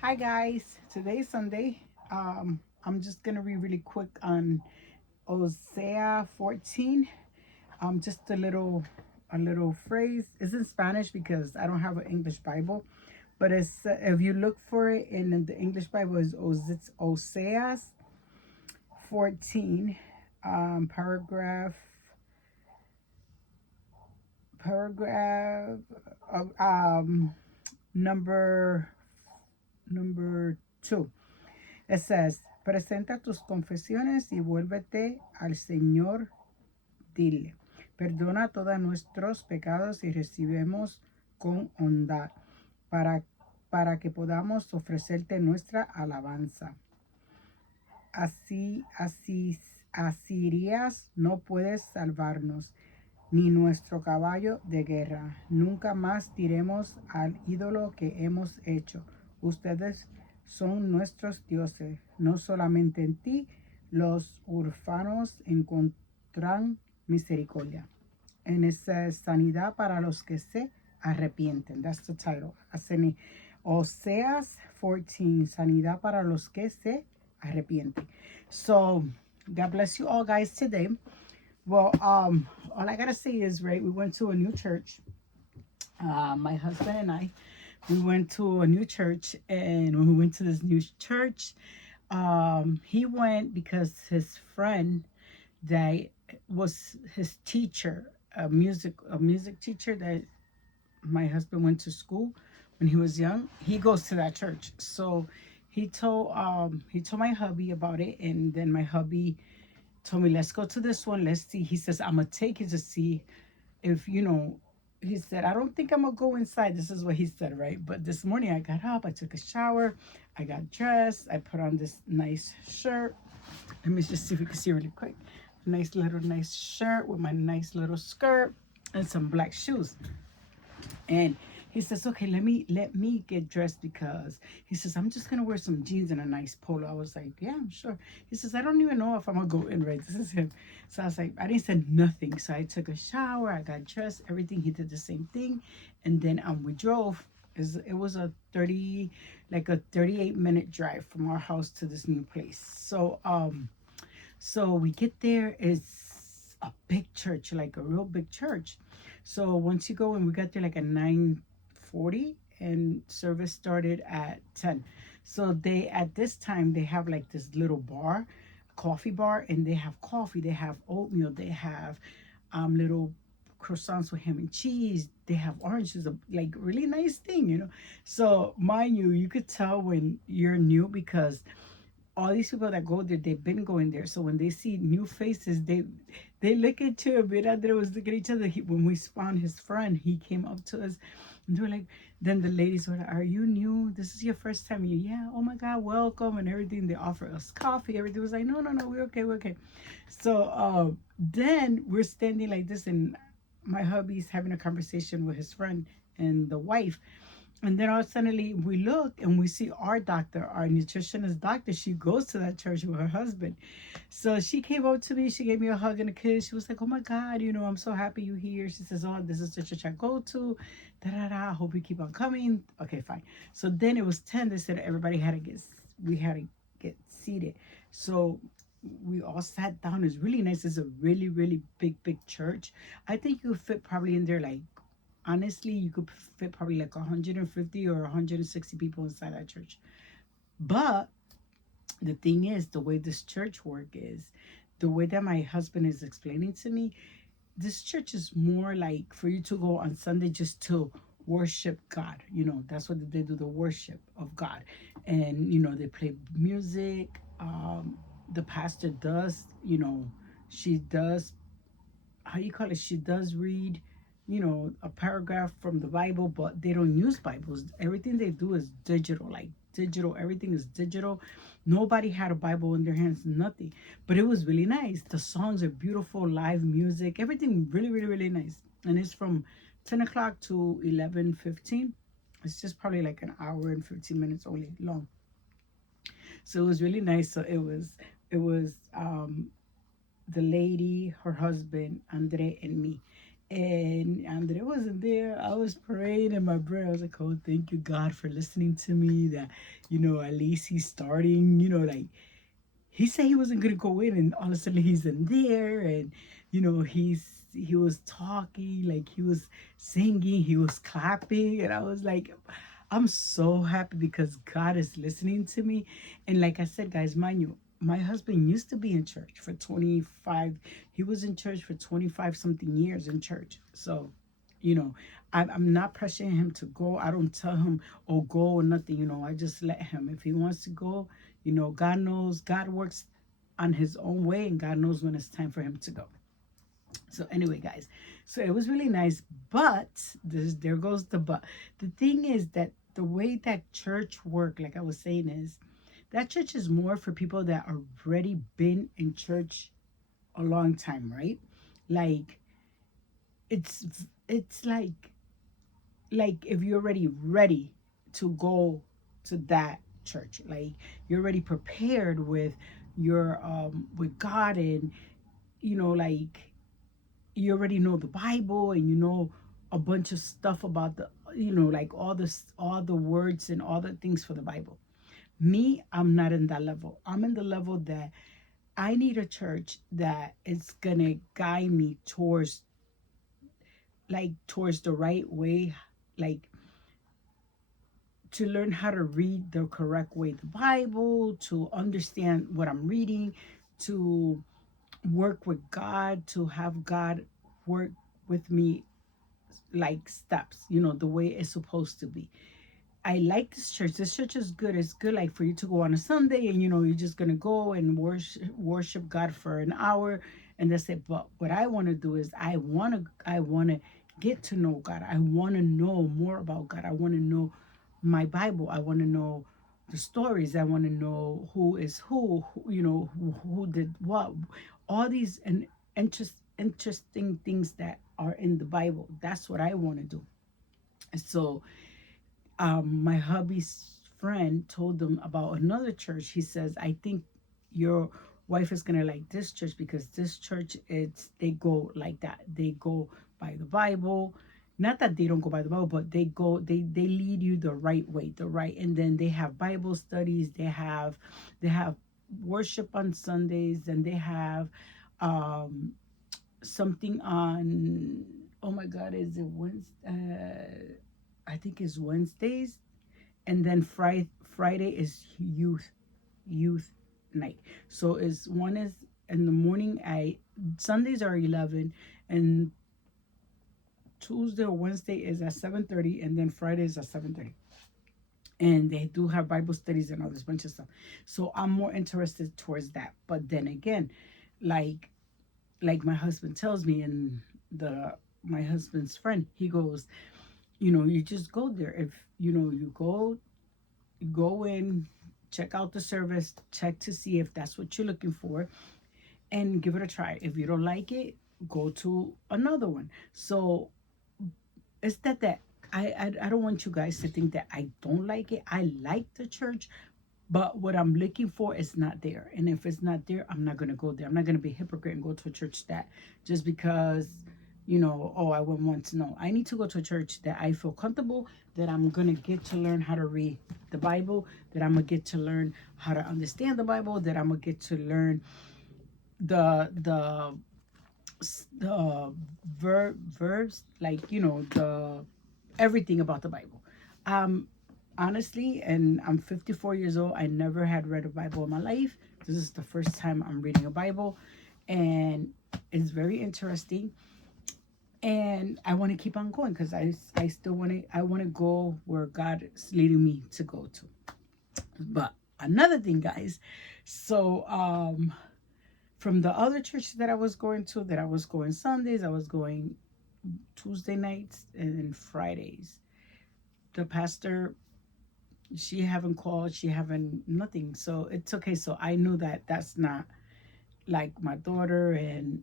Hi guys, today's Sunday. I'm just gonna read really quick on Hosea 14. Just a little phrase. It's in Spanish because I don't have an English Bible, but it's if you look for it in the English Bible, it's Hosea 14, paragraph paragraph of number number 2. It says, presenta tus confesiones y vuélvete al Señor, dile, perdona todos nuestros pecados y recibemos con bondad para, para que podamos ofrecerte nuestra alabanza. Así, Asirías no puedes salvarnos, ni nuestro caballo de guerra. Nunca más diremos al ídolo que hemos hecho. Ustedes son nuestros dioses. No solamente en ti los huérfanos encuentran misericordia. En esa sanidad para los que se arrepienten. That's the title. Oseas 14, sanidad para los que se arrepienten. So, God bless you all guys today. Well, all I gotta say is, right, we went to a new church. My husband and I, we went to a new church, and when we went to this new church, he went because his friend that was his teacher, a music teacher that my husband went to school when he was young. He goes to that church, so he told my hubby about it, and then my hubby told me, let's go to this one. Let's see. He says, I'm going to take you to see if, he said, I don't think I'm going to go inside. This is what he said, right? But this morning I got up, I took a shower, I got dressed, I put on this nice shirt. Let me just see if we can see really quick. Nice shirt with my nice little skirt and some black shoes. And he says, okay, let me get dressed, because he says, I'm just gonna wear some jeans and a nice polo. I was like, yeah, I'm sure. He says, I don't even know if I'm gonna go in right. This is him. So I was like, I didn't say nothing. So I took a shower, I got dressed, everything. He did the same thing. And then we drove. It was like a 38-minute drive from our house to this new place. So we get there. It's a big church, like a real big church. So once you go in, we got there like at 9:40, and service started at 10. So they at this time they have like this little bar, coffee bar, and they have coffee, they have oatmeal, they have little croissants with ham and cheese, they have oranges, like really nice thing. So mind you, you could tell when you're new, because all these people that go there, they've been going there. So when they see new faces, they look at you. Mirandra was looking at each other. When we found his friend, he came up to us, and they were like, then the ladies were like, "Are you new? This is your first time?" You, yeah. Oh my God, welcome and everything. They offer us coffee. Everything was like, no, no, no, we're okay, we're okay. So then we're standing like this, and my hubby's having a conversation with his friend and the wife, and then all suddenly we look and we see our doctor, our nutritionist doctor. She goes to that church with her husband. So she came up to me, she gave me a hug and a kiss. She was like, oh my God, I'm so happy you're here. She says, oh, this is the church I go to. Da da da. I hope you keep on coming. Okay, fine. So then it was 10. They said we had to get seated. So we all sat down. It's really nice. It's a really, really big church. I think you fit probably in there, like, honestly, you could fit probably like 150 or 160 people inside that church. But the thing is, the way this church work is, the way that my husband is explaining to me, this church is more like for you to go on Sunday just to worship God. That's what they do, the worship of God. And, they play music. The pastor does, she does, how you call it, she does read, a paragraph from the Bible, but they don't use Bibles. Everything they do is digital, like digital. Everything is digital. Nobody had a Bible in their hands, nothing. But it was really nice. The songs are beautiful, live music, everything really, really, really nice. And it's from 10 o'clock to 11:15. It's just probably like an hour and 15 minutes only long. So it was really nice. So it was the lady, her husband, Andre, and me. And Andre wasn't there. I was praying in my prayer. I was like, oh, thank you, God, for listening to me. That, at least he's starting, like he said he wasn't gonna go in, and all of a sudden he's in there, and he was talking, like he was singing, he was clapping, and I was like, I'm so happy because God is listening to me. And like I said, guys, mind you, my husband used to be in church for 25. He was in church for 25 something years in church. So, you know, I'm not pressuring him to go. I don't tell him, oh, go or nothing. I just let him. If he wants to go, God knows, God works on his own way, and God knows when it's time for him to go. So anyway, guys, so it was really nice, but there goes the but. The thing is that the way that church work, like I was saying, is that church is more for people that already been in church a long time, right? Like it's it's like if you're already ready to go to that church, like you're already prepared with God, and like you already know the Bible, and a bunch of stuff about the like all the words and all the things for the Bible. Me, I'm not in that level. I'm in the level that I need a church that is gonna guide me towards the right way, like to learn how to read the correct way the Bible, to understand what I'm reading, to work with God, to have God work with me like steps, the way it's supposed to be. I like this church. This church is good. It's good like for you to go on a Sunday, and you're just gonna go and worship God for an hour, and that's it. But what I want to do is I wanna get to know God. I wanna know more about God. I wanna know my Bible. I wanna know the stories. I wanna know who is who did what. All these and interesting things that are in the Bible. That's what I want to do. So my hubby's friend told them about another church. He says, I think your wife is gonna like this church because this church, they go like that. They go by the Bible. Not that they don't go by the Bible, but they lead you the right way, and then they have Bible studies, they have worship on Sundays, and they have um something on, oh my god, is it Wednesday? I think it's Wednesdays, and then Friday is youth night. So is one is in the morning. Sundays are 11, and Tuesday or Wednesday is at 7:30, and then Friday is at 7:30. And they do have Bible studies and all this bunch of stuff. So I'm more interested towards that. But then again, like my husband tells me, and the my husband's friend, he goes, you just go there. If you go in, check out the service, check to see if that's what you're looking for, and give it a try. If you don't like it, go to another one. So it's that I don't want you guys to think that I don't like it. I like the church, but what I'm looking for is not there. And if it's not there, I'm not gonna go there. I'm not gonna be a hypocrite and go to a church that just because oh, I went once. No, I need to go to a church that I feel comfortable, that I'm gonna get to learn how to read the Bible, that I'm gonna get to learn how to understand the Bible, that I'm gonna get to learn the the verbs, like the everything about the Bible. Um, honestly, and I'm 54 years old. I never had read a Bible in my life. This is the first time I'm reading a Bible, and it's very interesting. And I want to keep on going because I still want to go where God is leading me to go to. But another thing, guys, so from the other church that I was going to, that I was going Sundays, I was going Tuesday nights and Fridays. The pastor, she haven't called, she haven't nothing, so it's okay. So I knew that that's not like my daughter, and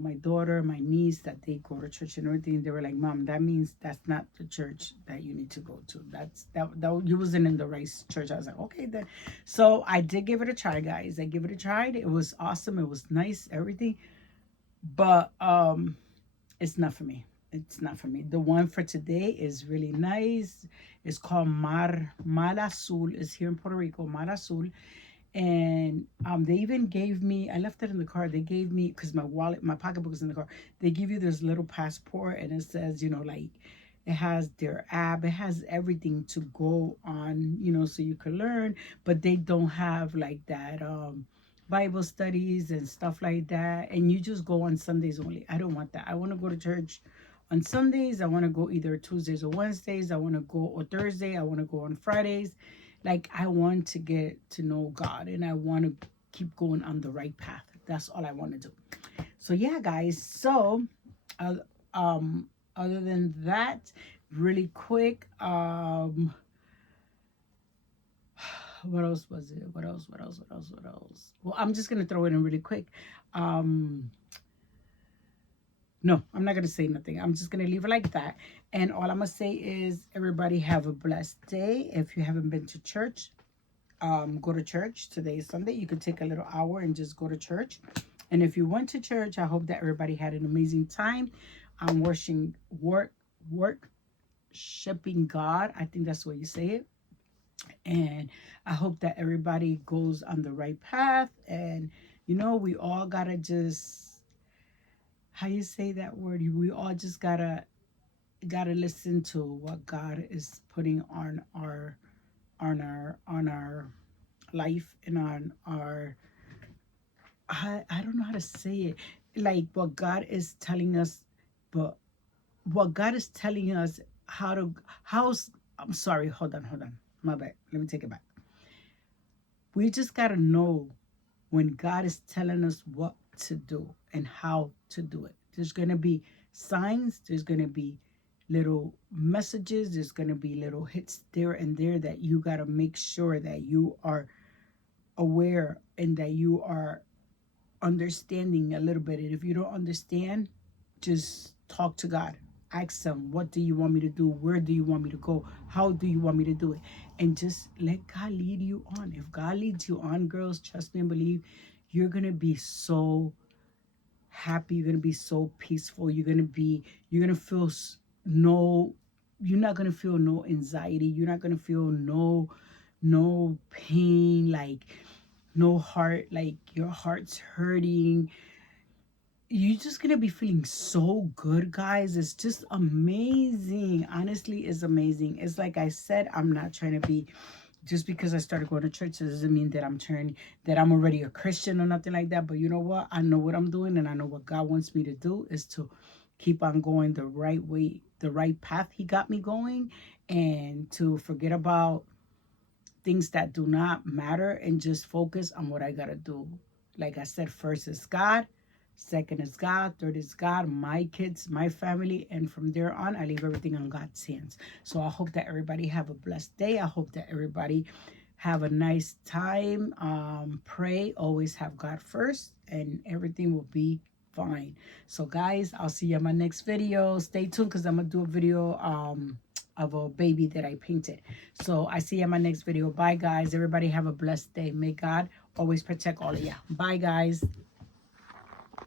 my daughter, my niece, that they go to church and everything. They were like, Mom, that means that's not the church that you need to go to. That you wasn't in the right church. I was like, okay then. So I did give it a try, guys. I give it a try. It was awesome. It was nice, everything. But it's not for me. It's not for me. The one for today is really nice. It's called Mar Azul. It's here in Puerto Rico, Mar Azul. And they even gave me, I left it in the car. They gave me, because my wallet, my pocketbook is in the car. They give you this little passport, and it says, you know, like, it has their app, it has everything to go on, you know, so you can learn. But they don't have like that Bible studies and stuff like that. And you just go on Sundays only. I don't want that. I want to go to church on Sundays. I want to go either Tuesdays or Wednesdays. I want to go, or Thursday. I want to go on Fridays. Like, I want to get to know God, and I want to keep going on the right path. That's all I want to do. So yeah, guys. So uh, um other than that, really quick, what else was it? What else? Well, I'm just gonna throw it in really quick. um no, I'm not gonna say nothing. I'm just gonna leave it like that. And all I'm gonna say is, everybody have a blessed day. If you haven't been to church, go to church. Today is Sunday. You could take a little hour and just go to church. And if you went to church, I hope that everybody had an amazing time. I'm worshiping God. I think that's the way you say it. And I hope that everybody goes on the right path. And you know, we all gotta just, how you say that word? We all just gotta listen to what God is putting on our life, and on our, I don't know how to say it. Like, what God is telling us, but what God is telling us how to, how's, I'm sorry, hold on. My bad. Let me take it back. We just got to know when God is telling us what to do and how to do it. There's going to be signs, there's going to be little messages, there's going to be little hits there and there that you got to make sure that you are aware, and that you are understanding a little bit. And if you don't understand, just talk to God. Ask him, what do you want me to do? Where do you want me to go? How do you want me to do it? And just let God lead you on. If God leads you on, girls, trust me and believe, you're going to be so happy. You're going to be so peaceful. You're going to feel no, you're not going to feel no anxiety. You're not going to feel no pain, like no heart, like your heart's hurting. You're just gonna be feeling so good, guys. It's just amazing. Honestly, it's amazing. It's like I said, I'm not trying to be, just because I started going to church doesn't mean that I'm already a Christian or nothing like that. But you know what? I know what I'm doing, and I know what God wants me to do is to keep on going the right way, the right path He got me going, and to forget about things that do not matter and just focus on what I gotta do. Like I said, first is God, second is God, third is God, my kids, my family, and from there on, I leave everything on God's hands. So I hope that everybody have a blessed day. I hope that everybody have a nice time. Pray, always have God first, and everything will be fine. So guys, I'll see you in my next video. Stay tuned, because I'm gonna do a video of a baby that I painted. So I see you in my next video. Bye, guys. Everybody have a blessed day. May God always protect all of you. Bye, guys.